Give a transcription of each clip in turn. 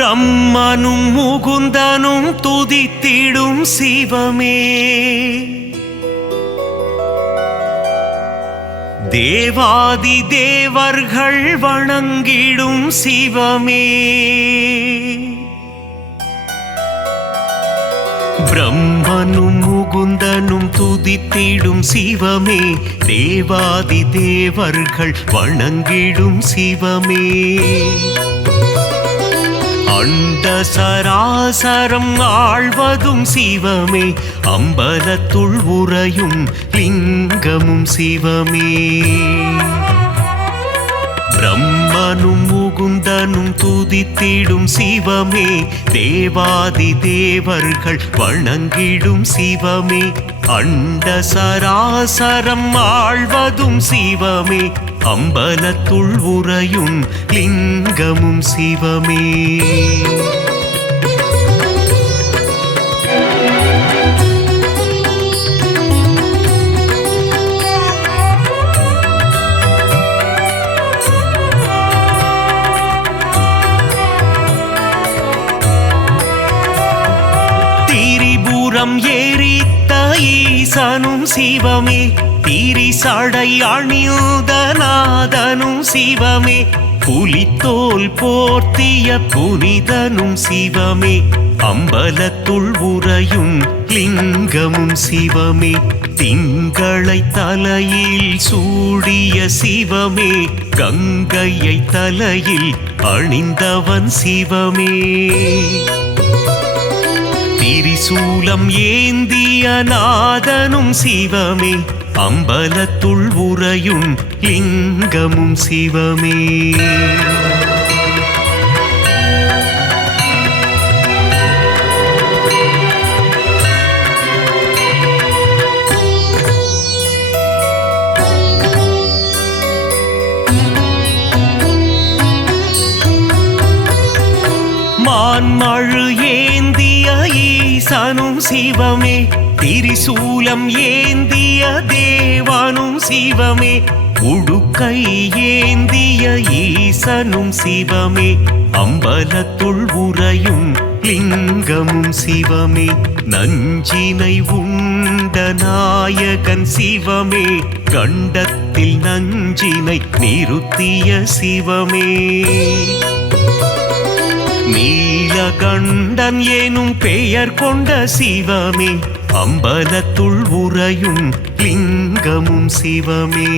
பிரம்மனும் முகுந்தனும் துதித்திடும் சிவமே, தேவாதி தேவர்கள் வணங்கிடும் சிவமே, பிரம்மனும் முகுந்தனும் துதித்திடும் சிவமே, தேவாதி தேவர்கள் வணங்கிடும் சிவமே, அண்ட சராசரம் ஆழ்வதும் சிவமே, அம்பலத்துள் உறையும் லிங்கமும் சிவமே, பிரம்மனும் முகுந்தனும் துதித்திடும் சிவமே, தேவாதி தேவர்கள் வணங்கிடும் சிவமே, அண்ட சராசரம் ஆழ்வதும் சிவமே, அம்பலத்துள் உறையும் லிங்கமும் சிவமே, திரிபுரம் எரித்த ஈசனும் சிவமே, திரிசடை அணிந்த நாதனும் சிவமே, புலித்தோல் போர்த்திய புனிதனும் சிவமே, அம்பலத்துள் உறையும் லிங்கமும் சிவமே, திங்களை தலையில் சூடிய சிவமே, கங்கையை தலையில் அணிந்தவன் சிவமே, திரிசூலம் ஏந்திய நாதனும் சிவமே, அம்பலத்துள் உறையும் லிங்கமும் சிவமே, மான்மழு ஏந்திய ஈசனும் சிவமே, திரிசூலம் ஏந்திய தேவனும் சிவமே, உடுக்கை ஏந்திய ஈசனும் சிவமே, அம்பலத்துள் உறையும் லிங்கமும் சிவமே, நஞ்சினை உண்ட நாயகன் சிவமே, கண்டத்தில் நஞ்சினை நிறுத்திய சிவமே, நீலகண்டன் எனும் பெயர் கொண்ட சிவமே, அம்பலத்துள் உறையும் லிங்கமும் சிவமே,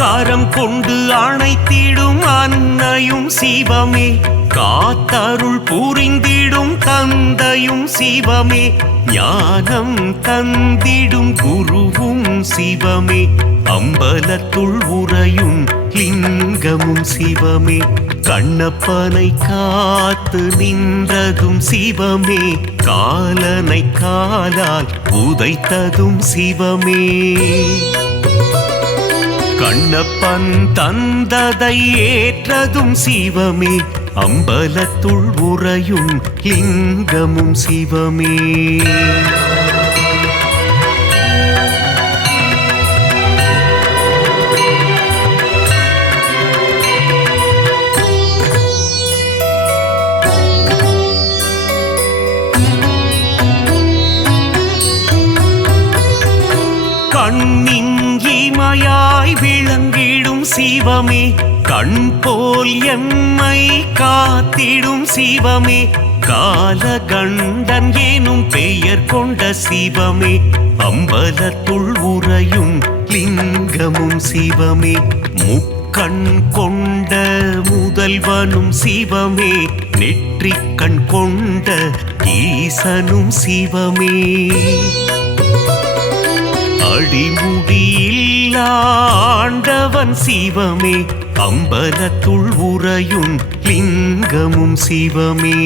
கரம் கொண்டு அணைத்திடும் அன்னையும் சிவமே, காத்தருள் புரிந்திடும் தந்தையும் சிவமே, ஞானம் தந்திடும் குருவும் சிவமே, அம்பலத்துள் உறையும் லிங்கமும் சிவமே, கண்ணப்பனை காத்து நின்றதும் சிவமே, காலனை காலால் உதைத்ததும் சிவமே, கண்ணப்பன் தந்ததை ஏற்றதும் சிவமே, அம்பலத்துள் உறையும் லிங்கமும் சிவமே, கண்ணின் இமையாய் விளங்கிடும் சிவமே, கண் போல் எம்மை காத்திடும் சிவமே, காலகண்டன் எனும் பெயர் கொண்ட சிவமே, அம்பலத்துள் உறையும் லிங்கமும் சிவமே, முக்கண் கொண்ட முதல்வனும் சிவமே, நெற்றிக்கண் கொண்ட ஈசனும் சிவமே, அடிமுடியில்லா ஆண்டவன் சிவமே, அம்பலத்துள் உறையும் லிங்கமும் சிவமே,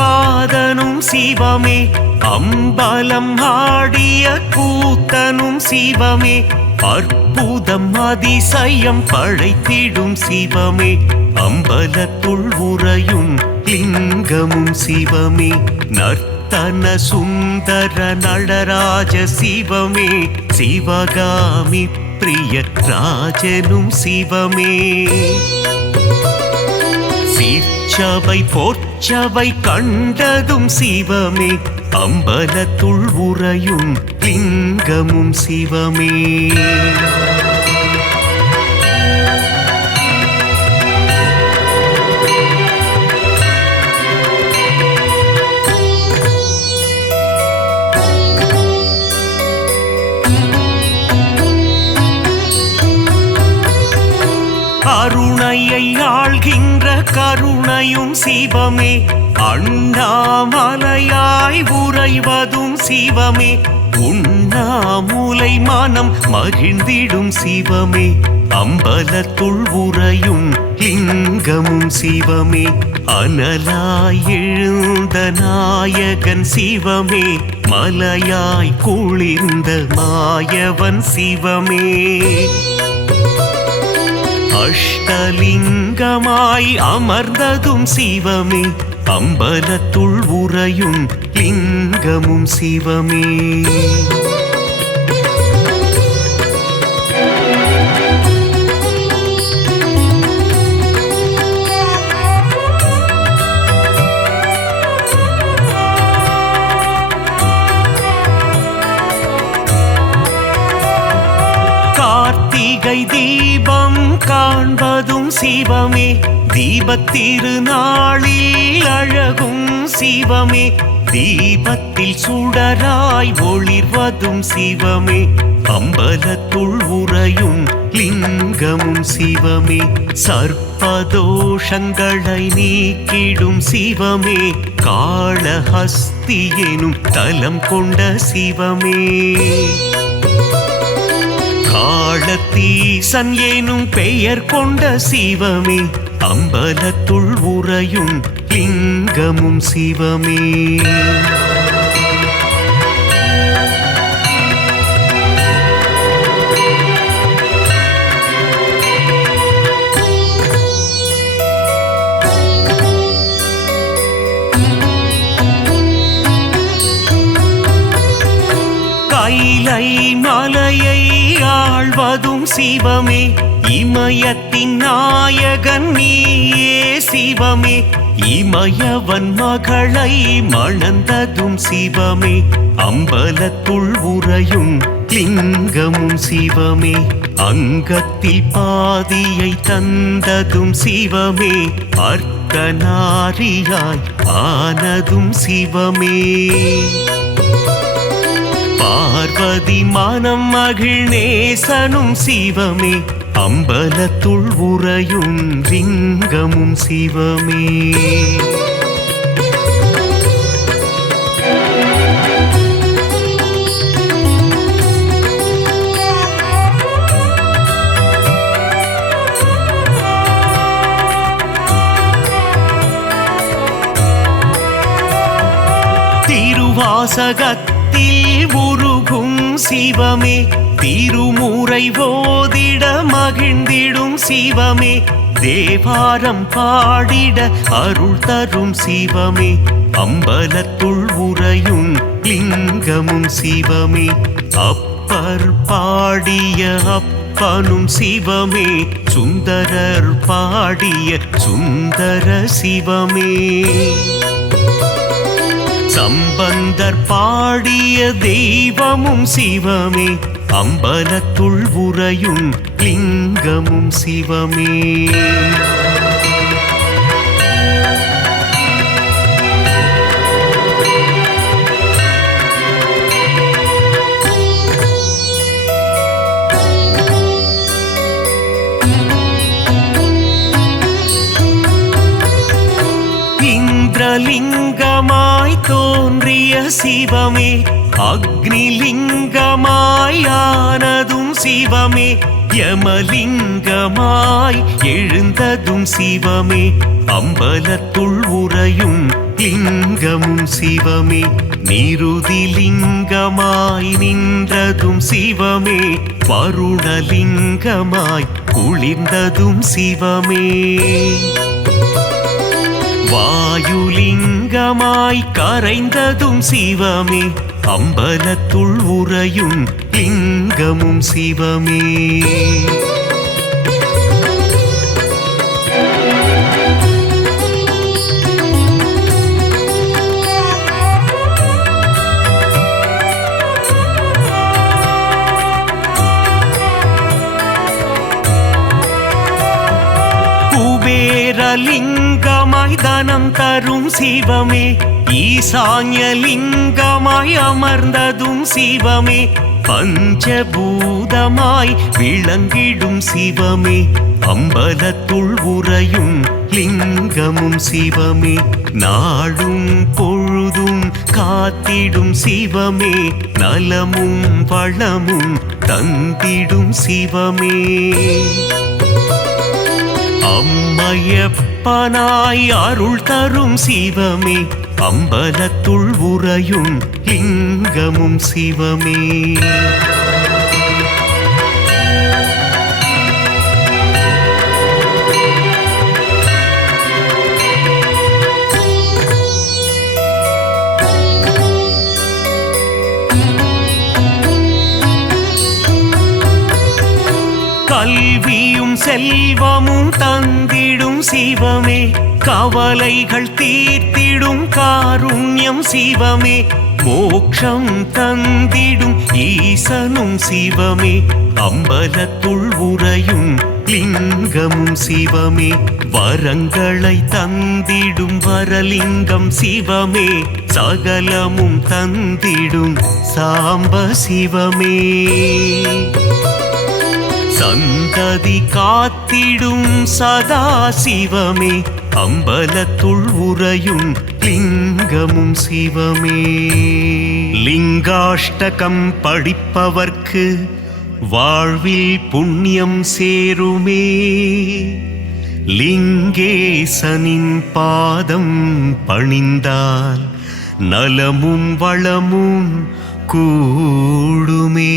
பாதனும் சிவமே அம்பலம் ஆடிய கூத்தனும் சிவமே அற்புதம் அதிசயம் படைத்திடும் சிவமே அம்பலத்துள் உறையும் லிங்கமும் சிவமே நர்த்தன சுந்தர நடராஜ சிவமே சிவகாமி பிரிய ராஜனும் சிவமே சீர்ச்சபை போர்ச்சபை கண்டதும் சிவமே அம்பலத்துள் உறையும் லிங்கமும் சிவமே அருணையை ஆள்கின்ற கருணையும் சிவமே அண்ணாமலையாய் உறைவதும் சிவமே உண்ணாமுலை மனம் மகிழ்ந்திடும் சிவமே அம்பலத்துள் உறையும் லிங்கமும் சிவமே அனலாய் எழுந்த நாயகன் சிவமே மலையாய் குளிர்ந்த மாயவன் சிவமே அஷ்டலிங்கமாய் அமர்ந்ததும் சிவமே அம்பலத்துள் உறையும் லிங்கமும் சிவமே கார்த்திகை தீபம் காண்பதும் சிவமே தீபத்திருநாளில் அழகும் சிவமே தீபத்தில் சுடராய் ஒளிர்வதும் சிவமே அம்பலத்துள் உறையும் லிங்கமும் சிவமே சர்ப்பதோஷங்களை நீக்கிடும் சிவமே காளஹஸ்தி எனும் தலம் கொண்ட சிவமே காளத்தீசன் எனும் பெயர் கொண்ட சிவமே அம்பலத்துள் உறையும் லிங்கமும் சிவமே கைலை மலையை ஆழ்வதும் சிவமே இமயத்தின் நாயகன் நீயே சிவமே இமயவன் மகளை மணந்ததும் சிவமே அம்பலத்துள் உறையும் லிங்கமும் சிவமே அங்கத்தில் பாதியை தந்ததும் சிவமே அர்த்தநாரியாய் ஆனதும் சிவமே பார்வதி மனம் மகிழ்நேசனும் சிவமே அம்பலத்துள் உறையும் லிங்கமும் சிவமே திருவாசகத்தில் உருகும் சிவமே திருமுறை ஓதிட மகிழ்ந்திடும் சிவமே தேவாரம் பாடிட அருள் தரும் சிவமே அம்பலத்துள் உறையும் லிங்கமும் சிவமே அப்பர் பாடிய அப்பனும் சிவமே சுந்தரர் பாடிய சுந்தர சிவமே சம்பந்தர் பாடிய தெய்வமும் சிவமே அம்பலத்துள் உறையும் லிங்கமும் சிவமே இந்திரலிங்கமாய் தோன்றிய சிவமே அக்னிலிங்கமாய் ஆனதும் சிவமே யமலிங்கமாய் எழுந்ததும் சிவமே அம்பலத்துள் உறையும் லிங்கமும் சிவமே. நிருதிலிங்கமாய் நின்றதும் சிவமே. வருணலிங்கமாய் குளிர்ந்ததும் சிவமே. வாயுலிங்கமாய் கரைந்ததும் சிவமே. அம்பலத்துள் உறையும் லிங்கமும் சிவமே. குபேரலிங்கமாய் தனம் தரும் சிவமே. ஈசான்யலிங்கமாய் அமர்ந்ததும் சிவமே. பஞ்சபூதமாய் விளங்கிடும் சிவமே. அம்பலத்துள் உறையும் லிங்கமும் சிவமே. நாடும் பொழுதும் காத்திடும் சிவமே. நலமும் வளமும் தந்திடும் சிவமே. அம்மையப்பனாய் அருள் தரும் சிவமே. அம்பலத்துள் உறையும் லிங்கமும் சிவமே. கல்வியும் செல்வமும் தந்திடும் சிவமே. கவலைகள் தீர்த்திடும் காருண்யம் சிவமே. மோட்சம் தந்திடும் ஈசனும் சிவமே. அம்பலத்துள் உறையும் லிங்கமும் சிவமே. வரங்களை தந்திடும் வரலிங்கம் சிவமே. சகலமும் தந்திடும் சாம்ப சிவமே. சந்ததி காத்திடும் சதா சிவமே. அம்பலத்துள் உறையும் லிங்கமும் சிவமே. லிங்காஷ்டகம் படிப்பவர்க்கு வாழ்வில் புண்ணியம் சேருமே. லிங்கேசனின் பாதம் பணிந்தால் நலமும் வளமும் கூடுமே.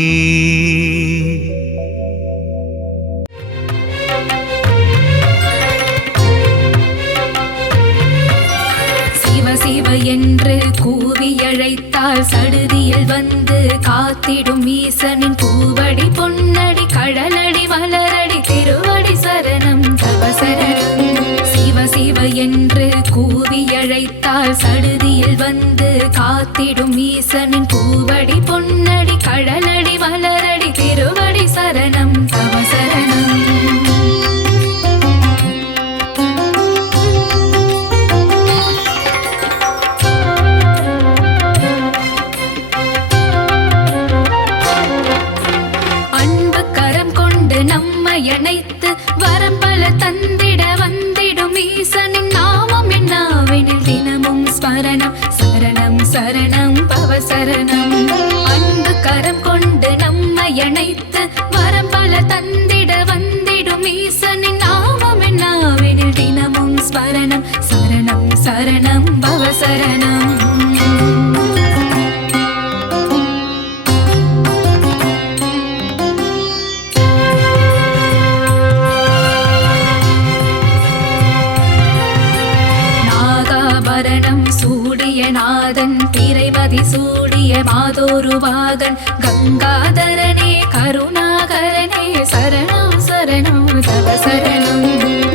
என்று கூவி அழைத்தால் சடுதியில் வந்து காத்திடும் ஈசனின் பூவடி பொன்னடி கடலடி மலரடி திருவடி சரணம் தவ சரணம். சிவ சிவ என்று கூவி அழைத்தால் சடுதியில் வந்து காத்திடும் ஈசனின் பூவடி பொன்னடி கடலடி மலரடி திருவடி சரணம் தவ சரணம். அணைத்து வரம் பல தந்திட வந்திடும் ஈசனின் நாமம் என்னாவெனில் தினமும் ஸ்மரணம் சரணம் சரணம் பவ சரணம். அன்பு கரம் கொண்டு நம்மை அணைத்து வரம் பல தந்திட வந்திடும் ஈசனின் நாமம் என்னாவெனில் தினமும் ஸ்மரணம் சரணம் சரணம் பவ சரணம். நாதன் திரைமதி சூடிய மாதோருவாகன் கங்காதரனே கருணாகரனே சரணம் சரணம் தவ சரணம்.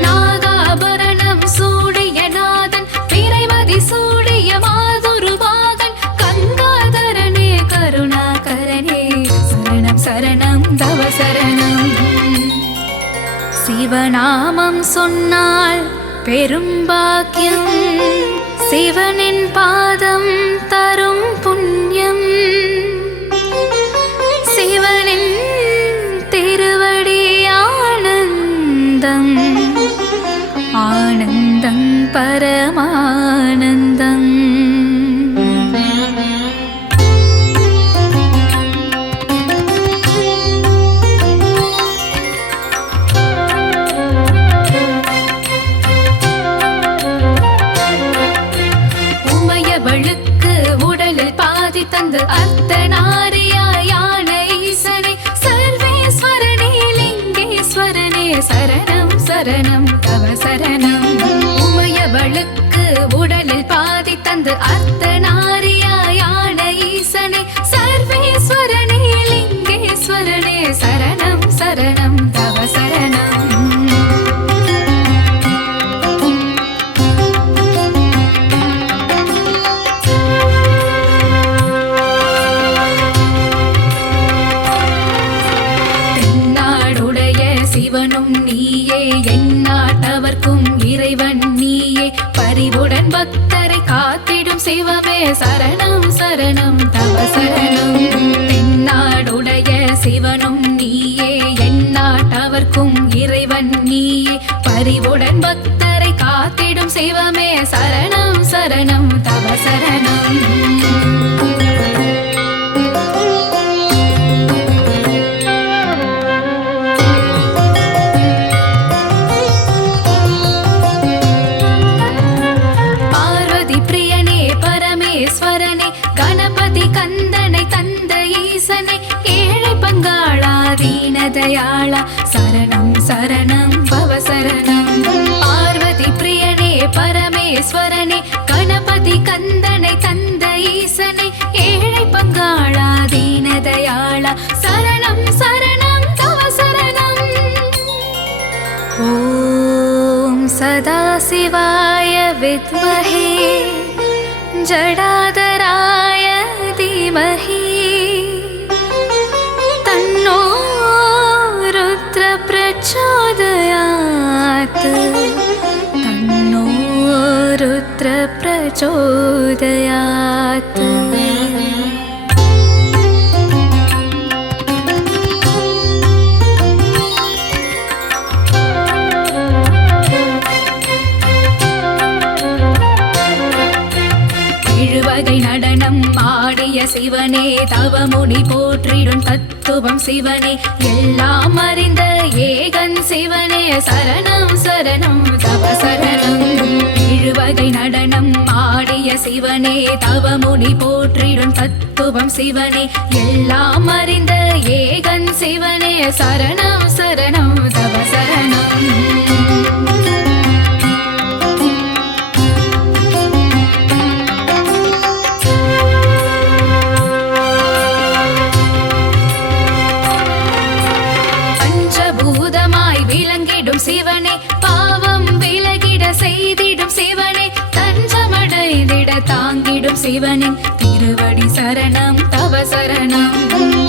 நாகாபரணம் சூடிய நாதன் திரைமதி சூடிய மாதோருவாகன் கங்காதரனே கருணாகரனே சரணம் சரணம் தவ சரணம். சிவநாமம் சொன்னால் பெரும் பாக்கியம். சிவனின் பாதம் தரும் புண்ணியம். சிவனின் திருவடி ஆனந்தம் ஆனந்தம் பரமானந்தம். தந்து அர்த்தநாரியாயான ஈசனே சர்வேஸ்வரனே லிங்கேஸ்வரனே சரணம் சரணம் தவ சரணம். உமையவளுக்கு உடலில் பாதி தந்து அர்த்தநாரியாயான ஈசனே சர்வேஸ்வரனே லிங்கேஸ்வரனே சரணம் சரணம் தவ சரணம். சிவனும் நீயே எந்நாட்டவர்க்கும் இறைவன் நீயே பரிவுடன் பக்தரை காத்திடும் சிவமே சரணம் சரணம் தவ சரணம். தென்னாடுடைய சிவனும் நீயே எந்நாட்டவர்க்கும் இறைவன் நீயே பரிவுடன் பக்தரை காத்திடும் சிவமே சரணம் சரணம் தவ சரணம். கணபதி கந்தனை தந்த ஈசனை ஏழை பங்காளா தீனதயாளா சரணம் சரணம் பவ சரணம். பார்வதி பிரியனே பரமேஸ்வரனே கணபதி கந்தனை தந்த ஈசனை ஏழை பங்காளா தீனதயாளா சரணம் சரணம் தவ சரணம். ஓம் சதாசிவாய வித்மஹே ஜடாதராய தீமஹி தன்னோ ருத்ர பிரச்சோதயாத் தன்னோ ருத்ர பிரச்சோதயாத். எழுவகை நடனம் ஆடிய சிவனே தவமுனி போற்றிடும் தத்துவம் சிவனே எல்லாம் அறிந்த ஏகன் சிவனே சரணம் சரணம் தவ சரணம். எழுவகை நடனம் ஆடிய சிவனே தவமுனி போற்றிடும் தத்துவம் சிவனே எல்லாம் அறிந்த ஏகன் சிவனே சரணம் சரணம் தவ சரணம். விளங்கிடும் சிவனே பாவம் விலகிட செய்திடும் சிவனே தஞ்சமடைந்திட தாங்கிடும் சிவனின் திருவடி சரணம் தவ சரணம்.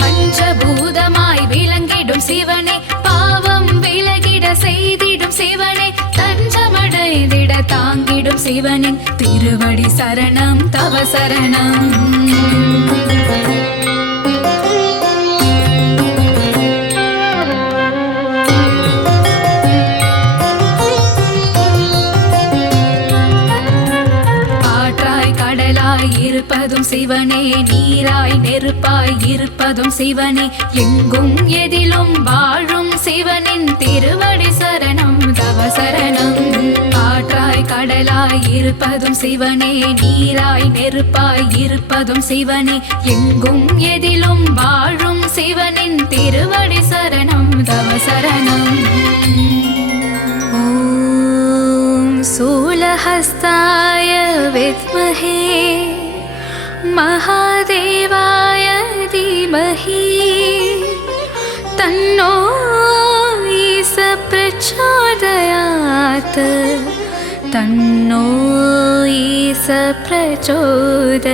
பஞ்சபூதமாய் விளங்கிடும் சிவனே பாவம் விலகிட செய்திடும் சிவனே தஞ்சமடைந்திட தாங்கிடும் சிவனின் திருவடி சரணம் தவ சரணம். இருப்பதும் சிவனே நீராய் நெருப்பாய் இருப்பதும் சிவனே எங்கும் எதிலும் வாழும் சிவனின் திருவடி சரணம் தவ சரணம். காற்றாய் கடலாய் இருப்பதும் சிவனே நீராய் நெருப்பாய் இருப்பதும் சிவனே எங்கும் எதிலும் வாழும் சிவனின் திருவடி சரணம் தவ சரணம். ஓம் சூலஹஸ்தாய வித்மஹே महादेवाय धीमहि तन्नो ईश प्रचोदयात् तन्नो ईश प्रचोदयात्.